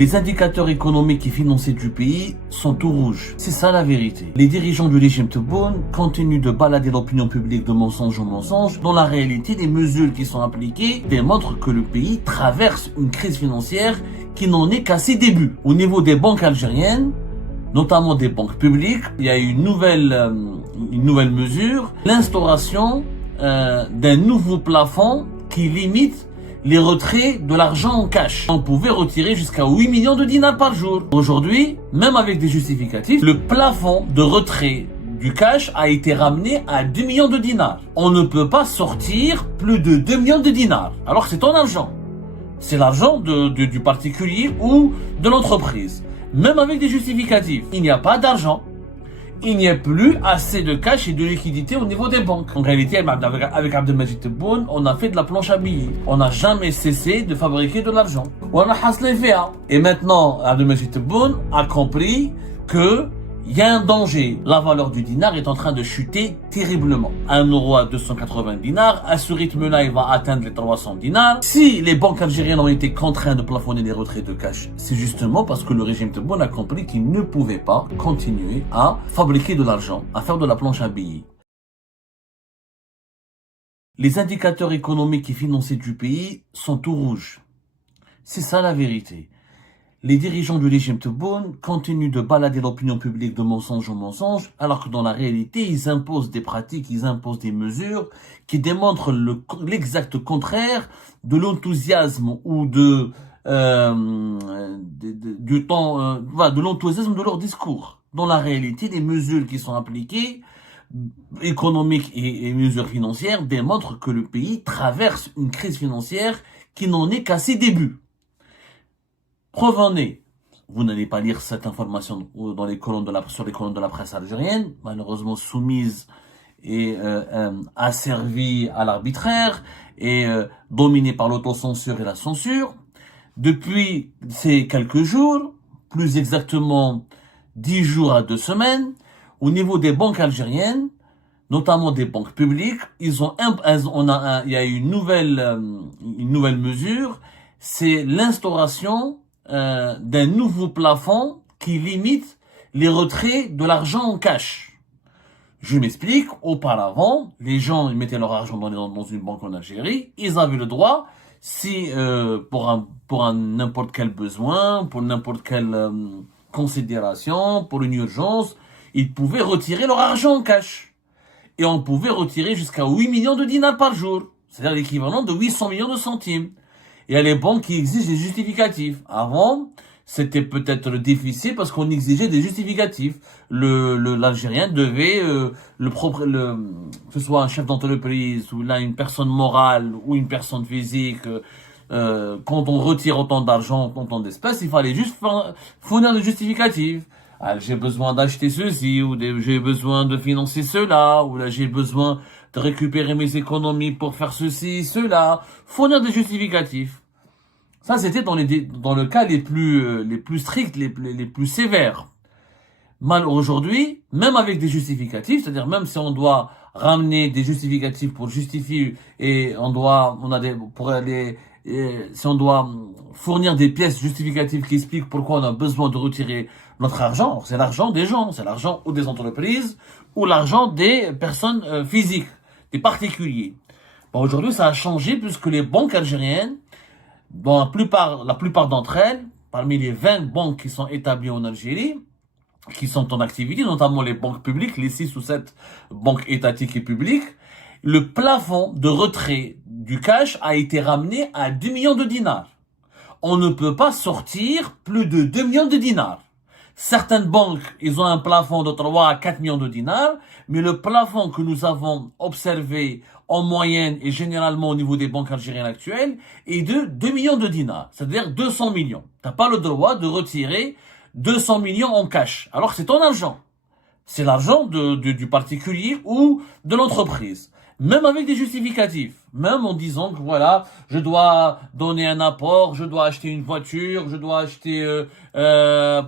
Les indicateurs économiques et financiers du pays sont tout rouges. C'est ça la vérité. Les dirigeants du régime Tebboune continuent de balader l'opinion publique de mensonge en mensonge. Dans la réalité, les mesures qui sont appliquées démontrent que le pays traverse une crise financière qui n'en est qu'à ses débuts. Au niveau des banques algériennes, notamment des banques publiques, il y a une nouvelle mesure, l'instauration d'un nouveau plafond qui limite les retraits de l'argent en cash. On pouvait retirer jusqu'à 8 millions de dinars par jour. Aujourd'hui, même avec des justificatifs, le plafond de retrait du cash a été ramené à 2 millions de dinars. On ne peut pas sortir plus de 2 millions de dinars. Alors que c'est ton argent. C'est l'argent du particulier ou de l'entreprise. Même avec des justificatifs, il n'y a pas d'argent. Il n'y a plus assez de cash et de liquidité au niveau des banques. En réalité, avec Abdelmajid Tebboune, on a fait de la planche à billets. On n'a jamais cessé de fabriquer de l'argent. Et maintenant, Abdelmajid Tebboune a compris que il y a un danger. La valeur du dinar est en train de chuter terriblement. 1 euro à 280 dinars. À ce rythme-là, il va atteindre les 300 dinars. Si les banques algériennes ont été contraintes de plafonner les retraits de cash, c'est justement parce que le régime Tebboune a compris qu'il ne pouvait pas continuer à fabriquer de l'argent, à faire de la planche à billets. Les indicateurs économiques et financiers du pays sont tout rouges. C'est ça la vérité. Les dirigeants du régime Tebboune continuent de balader l'opinion publique de mensonge en mensonge, alors que dans la réalité, ils imposent des pratiques, ils imposent des mesures qui démontrent l'exact contraire de l'enthousiasme ou de l'enthousiasme de leur discours. Dans la réalité, les mesures qui sont appliquées, économiques et mesures financières, démontrent que le pays traverse une crise financière qui n'en est qu'à ses débuts. Preuve en est, vous n'allez pas lire cette information sur les colonnes de la presse algérienne, malheureusement soumise et asservie à l'arbitraire et dominée par l'autocensure et la censure. Depuis ces quelques jours, plus exactement 10 jours à 2 semaines, au niveau des banques algériennes, notamment des banques publiques, il y a une nouvelle mesure, c'est l'instauration d'un nouveau plafond qui limite les retraits de l'argent en cash. Je m'explique, auparavant, les gens ils mettaient leur argent dans une banque en Algérie, ils avaient le droit, si pour n'importe quel besoin, pour n'importe quelle considération, pour une urgence, ils pouvaient retirer leur argent en cash. Et on pouvait retirer jusqu'à 8 millions de dinars par jour, c'est-à-dire l'équivalent de 800 millions de centimes. Il y a les banques qui exigent des justificatifs. Avant, c'était peut-être difficile parce qu'on exigeait des justificatifs. L'Algérien devait, que ce soit un chef d'entreprise ou là une personne morale ou une personne physique, quand on retire autant d'argent, autant d'espèces, il fallait juste fournir des justificatifs. Ah, j'ai besoin d'acheter ceci, ou j'ai besoin de financer cela, ou là j'ai besoin de récupérer mes économies pour faire ceci, cela. Fournir des justificatifs. Ça, c'était dans le cas les plus stricts, les plus sévères. Aujourd'hui, même avec des justificatifs, c'est-à-dire même si on doit ramener des justificatifs pour justifier et si on doit fournir des pièces justificatives qui expliquent pourquoi on a besoin de retirer notre argent, c'est l'argent des gens, c'est l'argent ou des entreprises ou l'argent des personnes physiques, des particuliers. Bon, aujourd'hui, ça a changé puisque les banques algériennes, dans la plupart d'entre elles, parmi les 20 banques qui sont établies en Algérie, qui sont en activité, notamment les banques publiques, les 6 ou 7 banques étatiques et publiques, le plafond de retrait du cash a été ramené à 2 millions de dinars. On ne peut pas sortir plus de 2 millions de dinars. Certaines banques, ils ont un plafond de 3 à 4 millions de dinars, mais le plafond que nous avons observé en moyenne et généralement au niveau des banques algériennes actuelles est de 2 millions de dinars, c'est-à-dire 200 millions. T'as pas le droit de retirer 200 millions en cash, alors que c'est ton argent. C'est l'argent du particulier ou de l'entreprise. Même avec des justificatifs, même en disant que voilà, je dois donner un apport, je dois acheter une voiture, je dois acheter ou là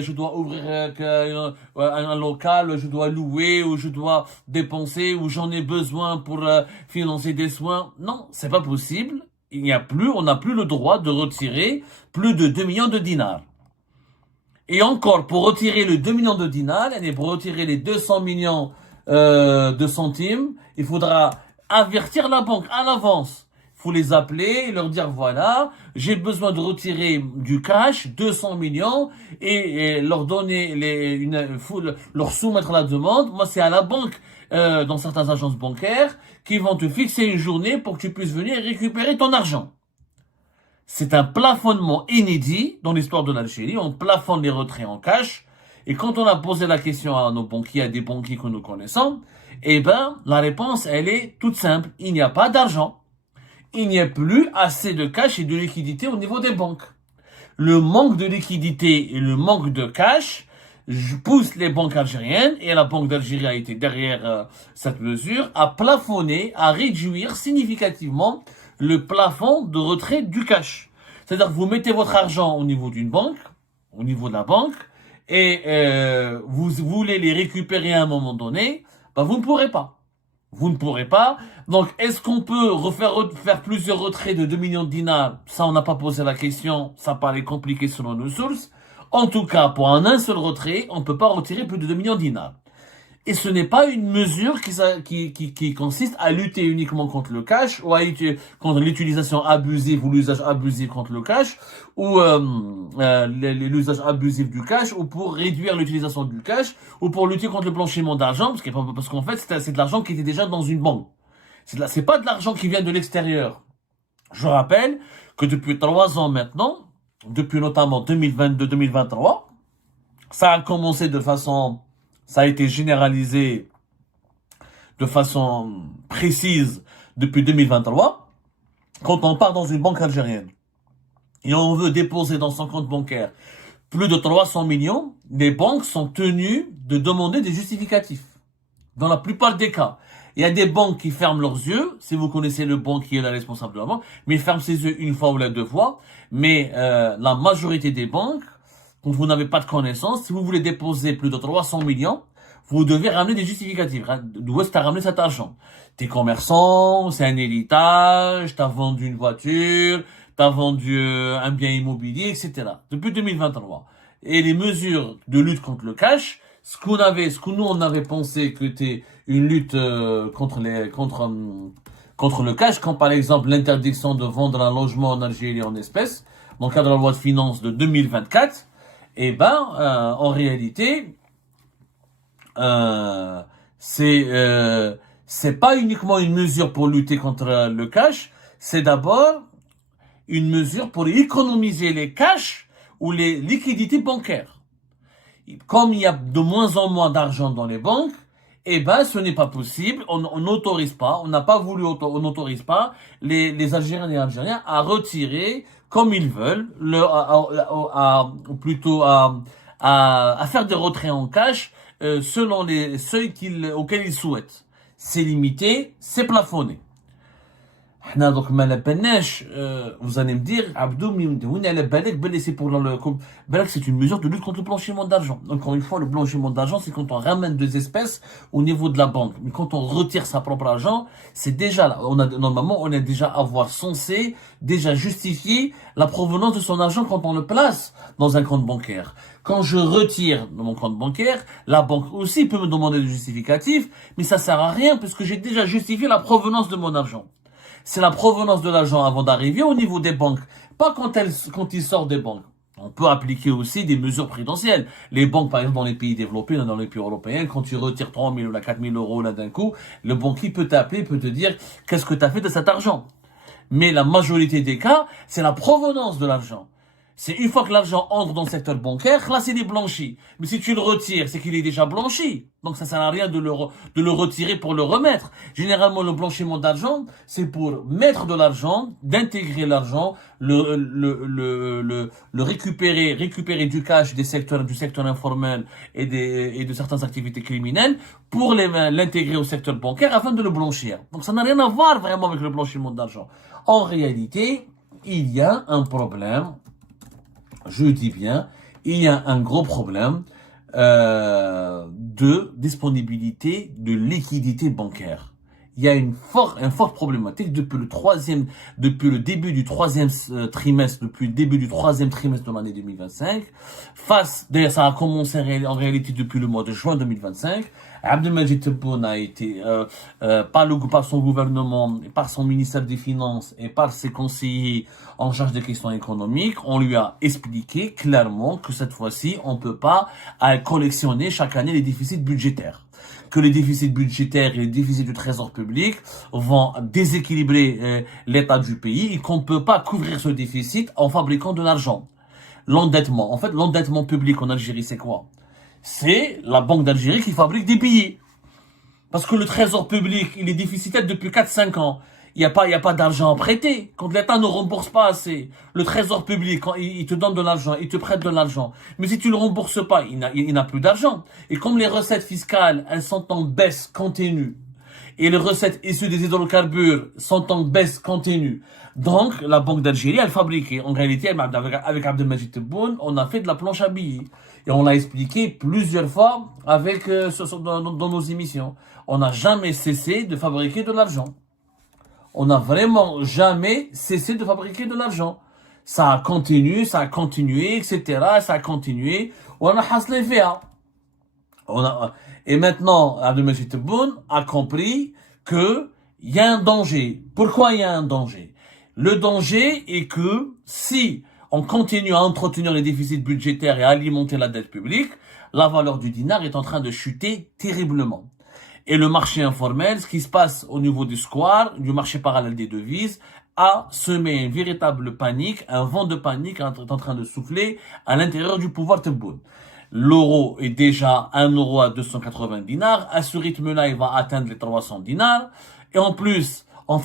je dois ouvrir un local, je dois louer ou je dois dépenser ou j'en ai besoin pour financer des soins. Non, c'est pas possible on n'a plus le droit de retirer plus de 2 millions de dinars. Et encore, pour retirer les 2 millions de dinars, et pour retirer les 200 millions de centimes, il faudra avertir la banque à l'avance. Il faut les appeler et leur dire, voilà, j'ai besoin de retirer du cash, 200 millions, et leur donner leur soumettre la demande. Moi, c'est à la banque, dans certaines agences bancaires, qui vont te fixer une journée pour que tu puisses venir récupérer ton argent. C'est un plafonnement inédit dans l'histoire de l'Algérie. On plafonne les retraits en cash. Et quand on a posé la question à nos banquiers, à des banquiers que nous connaissons, eh ben, la réponse, elle est toute simple. Il n'y a pas d'argent. Il n'y a plus assez de cash et de liquidité au niveau des banques. Le manque de liquidité et le manque de cash pousse les banques algériennes, et la Banque d'Algérie a été derrière cette mesure, à plafonner, à réduire significativement le plafond de retrait du cash. C'est-à-dire que vous mettez votre argent au niveau d'une banque, au niveau de la banque, et vous voulez les récupérer à un moment donné, ben vous ne pourrez pas. Vous ne pourrez pas. Donc, est-ce qu'on peut faire plusieurs retraits de 2 millions de dinars? Ça, on n'a pas posé la question. Ça paraît compliqué selon nos sources. En tout cas, pour un seul retrait, on ne peut pas retirer plus de 2 millions de dinars. Et ce n'est pas une mesure qui consiste à lutter uniquement contre le cash, ou contre l'utilisation abusive ou l'usage abusif contre le cash, ou l'usage abusif du cash, ou pour réduire l'utilisation du cash, ou pour lutter contre le blanchiment d'argent, parce qu'en fait, c'est de l'argent qui était déjà dans une banque. C'est pas de l'argent qui vient de l'extérieur. Je rappelle que depuis 3 ans maintenant, depuis notamment 2022-2023, ça a commencé ça a été généralisé de façon précise depuis 2023. Quand on part dans une banque algérienne et on veut déposer dans son compte bancaire plus de 300 millions, les banques sont tenues de demander des justificatifs. Dans la plupart des cas, il y a des banques qui ferment leurs yeux, si vous connaissez le banquier, le responsable de la banque, mais ils ferment ses yeux une fois ou 2 fois. Mais la majorité des banques, quand vous n'avez pas de connaissance, si vous voulez déposer plus de 300 millions, vous devez ramener des justificatifs. D'où est-ce que tu as ramené cet argent? T'es commerçant, c'est un héritage, t'as vendu une voiture, t'as vendu un bien immobilier, etc. Depuis 2023. Et les mesures de lutte contre le cash, ce que nous on avait pensé que c'était une lutte contre le cash, comme par exemple l'interdiction de vendre un logement en Algérie en espèces, dans le cadre de la loi de finances de 2024, eh ben, en réalité, c'est pas uniquement une mesure pour lutter contre le cash, c'est d'abord une mesure pour économiser les cash ou les liquidités bancaires. Comme il y a de moins en moins d'argent dans les banques, eh ben, ce n'est pas possible. On n'autorise pas, on n'a pas voulu, on n'autorise pas les Algériens et Algériens à retirer comme ils veulent, à faire des retraits en cash selon les seuils auxquels ils souhaitent. C'est limité, c'est plafonné. Donc, vous allez me dire, Abdou, c'est une mesure de lutte contre le blanchiment d'argent. Encore une fois, le blanchiment d'argent, c'est quand on ramène des espèces au niveau de la banque. Mais quand on retire sa propre argent, c'est déjà là. Normalement, on est déjà déjà justifié la provenance de son argent quand on le place dans un compte bancaire. Quand je retire de mon compte bancaire, la banque aussi peut me demander des justificatifs, mais ça sert à rien parce que j'ai déjà justifié la provenance de mon argent. C'est la provenance de l'argent avant d'arriver au niveau des banques, pas quand il sort des banques. On peut appliquer aussi des mesures prudentielles. Les banques, par exemple, dans les pays développés, dans les pays européens, quand tu retires 3 000 ou 4 000 euros là d'un coup, le banquier peut t'appeler, peut te dire qu'est-ce que tu as fait de cet argent. Mais la majorité des cas, c'est la provenance de l'argent. C'est une fois que l'argent entre dans le secteur bancaire, là, c'est des blanchis. Mais si tu le retires, c'est qu'il est déjà blanchi. Donc, ça sert à rien de le retirer pour le remettre. Généralement, le blanchiment d'argent, c'est pour mettre de l'argent, d'intégrer l'argent, le récupérer du cash du secteur informel et de certaines activités criminelles pour l'intégrer au secteur bancaire afin de le blanchir. Donc, ça n'a rien à voir vraiment avec le blanchiment d'argent. En réalité, il y a un problème. Je dis bien, il y a un gros problème de disponibilité de liquidité bancaire. il y a une forte problématique depuis le début du troisième trimestre, depuis le début du troisième trimestre de l'année 2025. D'ailleurs, ça a commencé en réalité depuis le mois de juin 2025. Abdelmajid Tebboune a été, par son gouvernement, par son ministère des Finances et par ses conseillers en charge des questions économiques, on lui a expliqué clairement que cette fois-ci, on ne peut pas collectionner chaque année les déficits budgétaires. Que les déficits budgétaires et les déficits du trésor public vont déséquilibrer l'état du pays et qu'on ne peut pas couvrir ce déficit en fabriquant de l'argent. L'endettement. En fait, l'endettement public en Algérie, c'est quoi? C'est la Banque d'Algérie qui fabrique des billets. Parce que le trésor public, il est déficitaire depuis 4-5 ans. Il n'y a pas d'argent à prêter. Quand l'État ne rembourse pas assez, le trésor public, quand il te donne de l'argent, il te prête de l'argent. Mais si tu ne le rembourses pas, il n'a plus d'argent. Et comme les recettes fiscales, elles sont en baisse continue, et les recettes issues des hydrocarbures sont en baisse continue, donc la Banque d'Algérie, elle fabriquait. En réalité, avec Abdelmajid Tebboune, on a fait de la planche à billets. Et on l'a expliqué plusieurs fois dans nos émissions. On n'a jamais cessé de fabriquer de l'argent. On n'a vraiment jamais cessé de fabriquer de l'argent. Ça a continué, etc. Ça a continué. On a haslé fait. Et maintenant, Abdelmajid Tebboune a compris que il y a un danger. Pourquoi il y a un danger? Le danger est que si on continue à entretenir les déficits budgétaires et à alimenter la dette publique, la valeur du dinar est en train de chuter terriblement. Et le marché informel, ce qui se passe au niveau du square, du marché parallèle des devises, a semé une véritable panique, un vent de panique est en train de souffler à l'intérieur du pouvoir Tebboune. L'euro est déjà 1 euro à 280 dinars. À ce rythme-là, il va atteindre les 300 dinars. Et en plus, en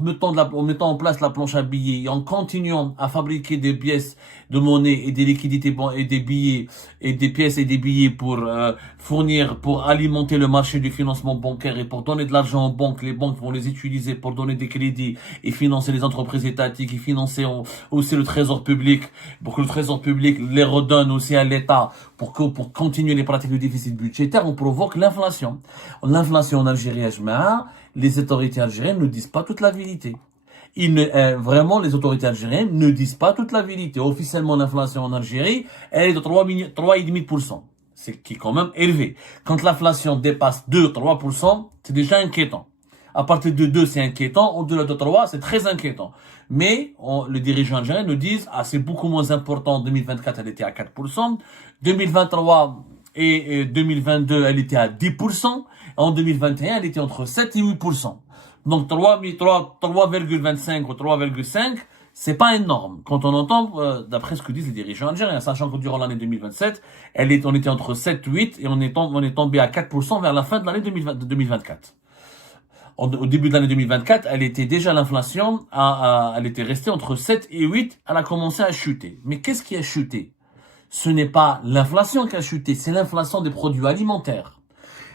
mettant en place la planche à billets et en continuant à fabriquer des pièces de monnaie et des liquidités et des billets et des pièces et des billets pour pour alimenter le marché du financement bancaire et pour donner de l'argent aux banques. Les banques vont les utiliser pour donner des crédits et financer les entreprises étatiques et financer aussi le trésor public pour que le trésor public les redonne aussi à l'État pour continuer les pratiques de déficit budgétaire. On provoque l'inflation. L'inflation en Algérie, les autorités algériennes ne disent pas toute la vérité. Vraiment, les autorités algériennes ne disent pas toute la vérité. Officiellement, l'inflation en Algérie, elle est de 3,5%. C'est qui est quand même élevé. Quand l'inflation dépasse 2-3%, c'est déjà inquiétant. À partir de 2, c'est inquiétant. Au-delà de 3, c'est très inquiétant. Mais les dirigeants algériens nous disent, c'est beaucoup moins important. En 2024, elle était à 4%. 2023 et 2022, elle était à 10%. En 2021, elle était entre 7 et 8%. Donc 3,25 ou 3,5, c'est pas énorme. Quand on entend, d'après ce que disent les dirigeants algériens, sachant que durant l'année 2027, on était entre 7 et 8 et on est tombé à 4% vers la fin de l'année 2024. Au début de l'année 2024, elle était déjà l'inflation, elle était restée entre 7 et 8, elle a commencé à chuter. Mais qu'est-ce qui a chuté? Ce n'est pas l'inflation qui a chuté, c'est l'inflation des produits alimentaires.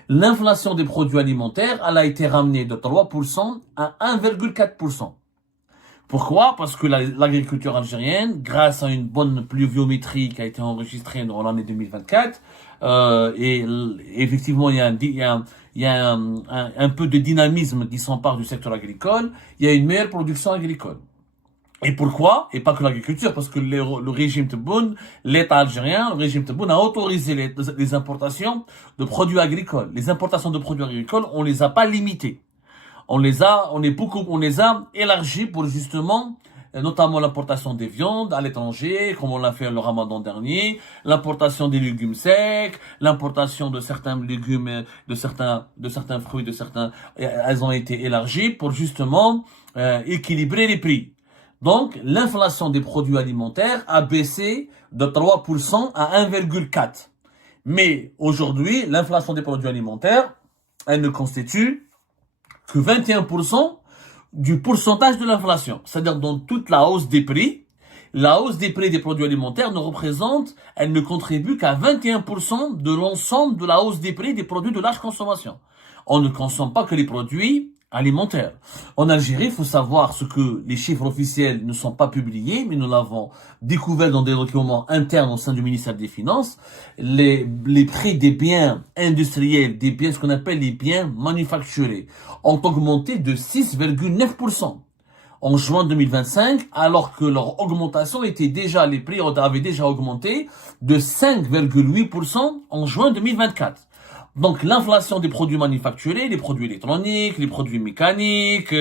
L'inflation des produits alimentaires, elle a été ramenée de 3% à 1,4%. Pourquoi? Parce que l'agriculture algérienne, grâce à une bonne pluviométrie qui a été enregistrée dans l'année 2024, et effectivement, il y a un peu de dynamisme qui s'empare du secteur agricole, il y a une meilleure production agricole. Et pourquoi? Et pas que l'agriculture, parce que le régime Tebboune, l'État algérien, le régime Tebboune a autorisé les importations de produits agricoles. Les importations de produits agricoles, on les a pas limitées. On les a élargies pour justement, notamment l'importation des viandes à l'étranger, comme on l'a fait le Ramadan dernier, l'importation des légumes secs, l'importation de certains légumes, de certains fruits, elles ont été élargies pour justement équilibrer les prix. Donc, l'inflation des produits alimentaires a baissé de 3% à 1,4%. Mais aujourd'hui, l'inflation des produits alimentaires, elle ne constitue que 21% du pourcentage de l'inflation. C'est-à-dire dans toute la hausse des prix des produits alimentaires elle ne contribue qu'à 21% de l'ensemble de la hausse des prix des produits de large consommation. On ne consomme pas que les produits alimentaire. En Algérie, il faut savoir ce que les chiffres officiels ne sont pas publiés, mais nous l'avons découvert dans des documents internes au sein du ministère des Finances. Les prix des biens industriels, des biens, ce qu'on appelle les biens manufacturés, ont augmenté de 6,9% en juin 2025, alors que leur augmentation était déjà, les prix avaient déjà augmenté de 5,8% en juin 2024. Donc l'inflation des produits manufacturés, les produits électroniques, les produits mécaniques,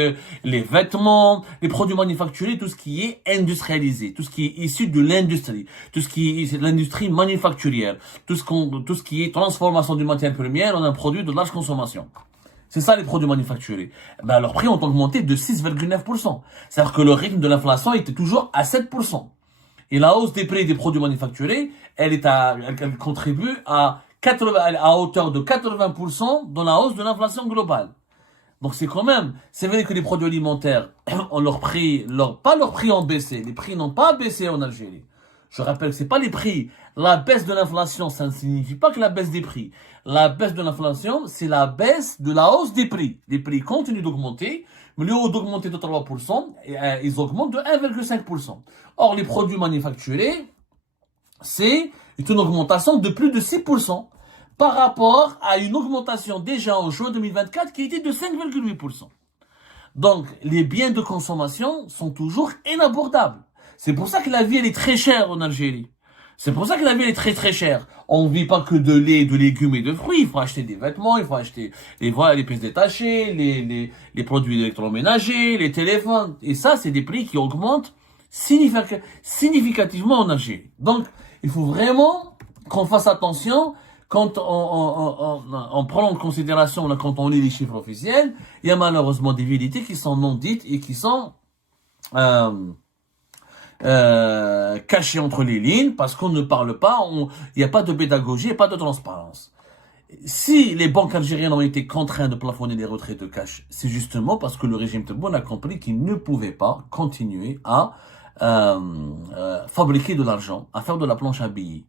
les vêtements, les produits manufacturés, tout ce qui est industrialisé, tout ce qui est issu de l'industrie, tout ce qui est l'industrie manufacturière, tout ce qui est transformation du matière première en un produit de large consommation. C'est ça les produits manufacturés. Ben, leurs prix ont augmenté de 6,9%. C'est-à-dire que le rythme de l'inflation était toujours à 7%. Et la hausse des prix des produits manufacturés, elle contribue à hauteur de 80% dans la hausse de l'inflation globale. Donc c'est vrai que les produits alimentaires ont pas leurs prix ont baissé. Les prix n'ont pas baissé en Algérie. Je rappelle que c'est pas les prix. La baisse de l'inflation, ça ne signifie pas que la baisse des prix. La baisse de l'inflation, c'est la baisse de la hausse des prix. Les prix continuent d'augmenter, mais au lieu d'augmenter de 3%, ils augmentent de 1,5%. Or, les produits manufacturés, c'est une augmentation de plus de 6% par rapport à une augmentation déjà en juin 2024 qui était de 5,8%. Donc, les biens de consommation sont toujours inabordables. C'est pour ça que la vie, elle est très chère en Algérie. C'est pour ça que la vie, elle est très très chère. On ne vit pas que de lait, de légumes et de fruits. Il faut acheter des vêtements, il faut acheter les pièces détachées, les produits électroménagers, les téléphones. Et ça, c'est des prix qui augmentent significativement en Algérie. Donc, il faut vraiment qu'on fasse attention quand on prend en considération, là, quand on lit les chiffres officiels, il y a malheureusement des vérités qui sont non dites et qui sont cachées entre les lignes parce qu'on ne parle pas, il n'y a pas de pédagogie et pas de transparence. Si les banques algériennes ont été contraintes de plafonner les retraites de cash, c'est justement parce que le régime Tebboune a compris qu'il ne pouvait pas continuer à fabriquer de l'argent, à faire de la planche à billets.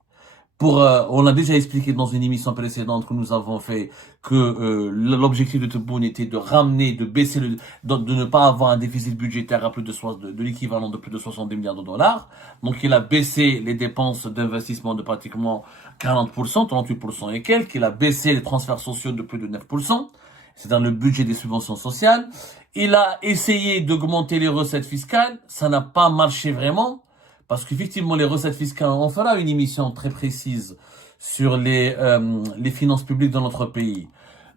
On l'a déjà expliqué dans une émission précédente que nous avons fait que l'objectif de Tebboune était de ramener, de baisser, de ne pas avoir un déficit budgétaire à plus de l'équivalent de plus de 70 milliards de dollars. Donc il a baissé les dépenses d'investissement de pratiquement 40%, 38% et quelques. Il a baissé les transferts sociaux de plus de 9%. C'est dans le budget des subventions sociales. Il a essayé d'augmenter les recettes fiscales. Ça n'a pas marché vraiment. Parce qu'effectivement, les recettes fiscales, on fera une émission très précise sur les finances publiques dans notre pays.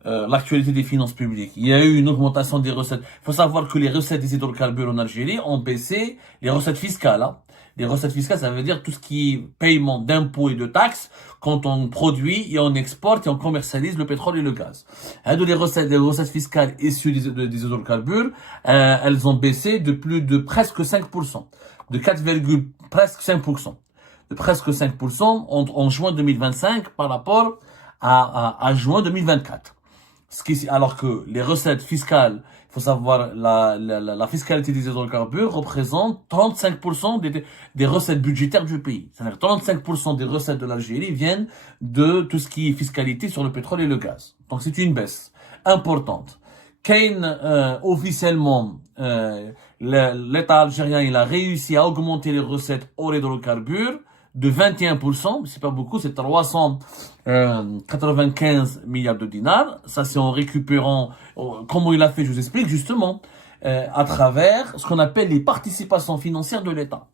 L'actualité des finances publiques. Il y a eu une augmentation des recettes. Il faut savoir que les recettes des hydrocarbures en Algérie ont baissé les recettes fiscales. Hein. Les recettes fiscales, ça veut dire tout ce qui est paiement d'impôts et de taxes quand on produit et on exporte et on commercialise le pétrole et le gaz. Les recettes fiscales issues des hydrocarbures, elles ont baissé de plus de presque 5%. De 4, presque 5%. De presque 5% en juin 2025 par rapport à juin 2024. Alors que les recettes fiscales, il faut savoir, la fiscalité des hydrocarbures représente 35% des recettes budgétaires du pays. C'est-à-dire 35% des recettes de l'Algérie viennent de tout ce qui est fiscalité sur le pétrole et le gaz. Donc c'est une baisse importante. Officiellement, l'État algérien, il a réussi à augmenter les recettes hors hydrocarbures de 21%, c'est pas beaucoup, c'est 395 milliards de dinars. Ça, c'est en récupérant, comment il a fait, je vous explique justement, à travers ce qu'on appelle les participations financières de l'État.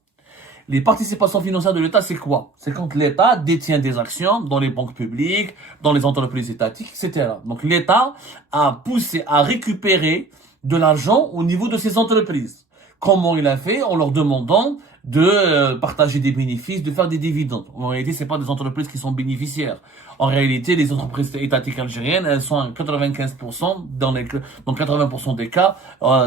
Les participations financières de l'État, c'est quoi? C'est quand l'État détient des actions dans les banques publiques, dans les entreprises étatiques, etc. Donc l'État a poussé à récupérer de l'argent au niveau de ces entreprises. Comment il a fait? En leur demandant de partager des bénéfices, de faire des dividendes. En réalité, c'est pas des entreprises qui sont bénéficiaires. En réalité, les entreprises étatiques algériennes, elles sont à 95% dans 80% des cas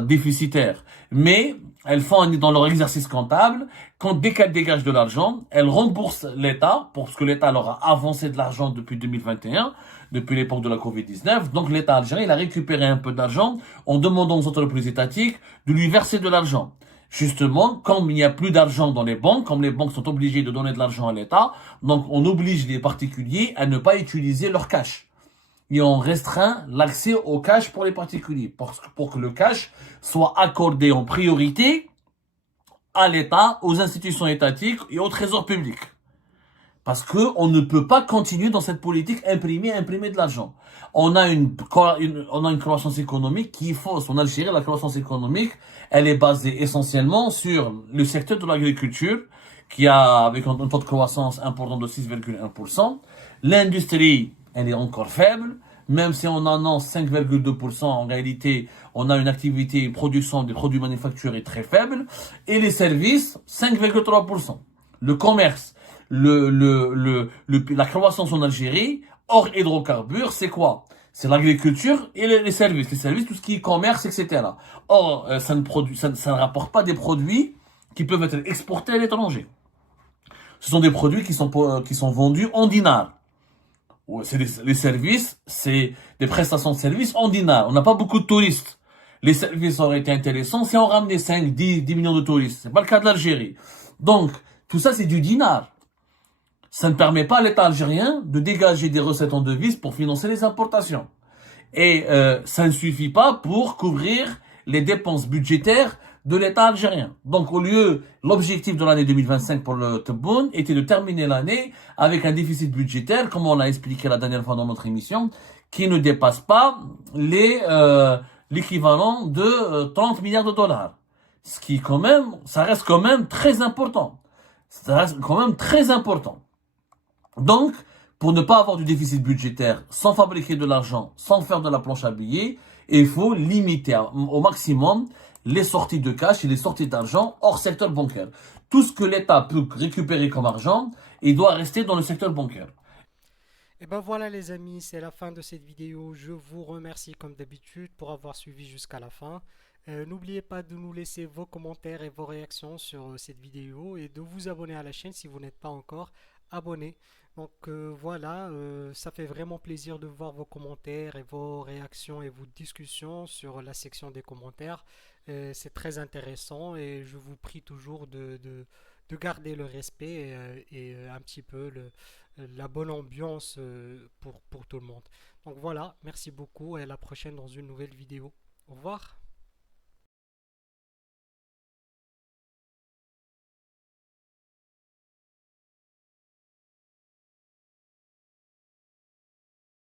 déficitaires. Mais elles font dans leur exercice comptable, dès qu'elles dégagent de l'argent, elles remboursent l'État, parce que l'État leur a avancé de l'argent depuis 2021, depuis l'époque de la Covid-19. Donc l'État algérien, il a récupéré un peu d'argent en demandant aux entreprises étatiques de lui verser de l'argent. Justement, comme il n'y a plus d'argent dans les banques, comme les banques sont obligées de donner de l'argent à l'État, donc on oblige les particuliers à ne pas utiliser leur cash. et on restreint l'accès au cash pour les particuliers, pour que le cash soit accordé en priorité à l'État, aux institutions étatiques et au trésor public. Parce que on ne peut pas continuer dans cette politique imprimer de l'argent. On a une croissance économique qui est fausse. En Algérie, la croissance économique, elle est basée essentiellement sur le secteur de l'agriculture, qui a, avec un taux de croissance important de 6,1%. L'industrie, elle est encore faible. Même si on en a 5,2%, en réalité, on a une activité, une production des produits manufacturés très faible. Et les services, 5,3%. Le commerce, la croissance en Algérie, hors hydrocarbures, c'est quoi? C'est l'agriculture et les services. Les services, tout ce qui est commerce, etc. Or, ça ne rapporte pas des produits qui peuvent être exportés à l'étranger. Ce sont des produits qui sont vendus en dinars. C'est les services, c'est des prestations de services en dinars. On n'a pas beaucoup de touristes. Les services auraient été intéressants si on ramenait 5, 10 millions de touristes. C'est pas le cas de l'Algérie. Donc, tout ça, c'est du dinar. Ça ne permet pas à l'État algérien de dégager des recettes en devises pour financer les importations. Et ça ne suffit pas pour couvrir les dépenses budgétaires de l'État algérien. Donc l'objectif de l'année 2025 pour le Tebboune était de terminer l'année avec un déficit budgétaire, comme on l'a expliqué la dernière fois dans notre émission, qui ne dépasse pas l'équivalent de 30 milliards de dollars. Ce qui quand même, ça reste quand même très important. Ça reste quand même très important. Donc, pour ne pas avoir du déficit budgétaire, sans fabriquer de l'argent, sans faire de la planche à billets, il faut limiter au maximum les sorties de cash et les sorties d'argent hors secteur bancaire. Tout ce que l'État peut récupérer comme argent, il doit rester dans le secteur bancaire. Et ben voilà les amis, c'est la fin de cette vidéo. Je vous remercie comme d'habitude pour avoir suivi jusqu'à la fin. N'oubliez pas de nous laisser vos commentaires et vos réactions sur cette vidéo et de vous abonner à la chaîne si vous n'êtes pas encore abonné. Donc voilà, ça fait vraiment plaisir de voir vos commentaires et vos réactions et vos discussions sur la section des commentaires. C'est très intéressant et je vous prie toujours de garder le respect et un petit peu la bonne ambiance pour tout le monde. Donc voilà, merci beaucoup et à la prochaine dans une nouvelle vidéo. Au revoir.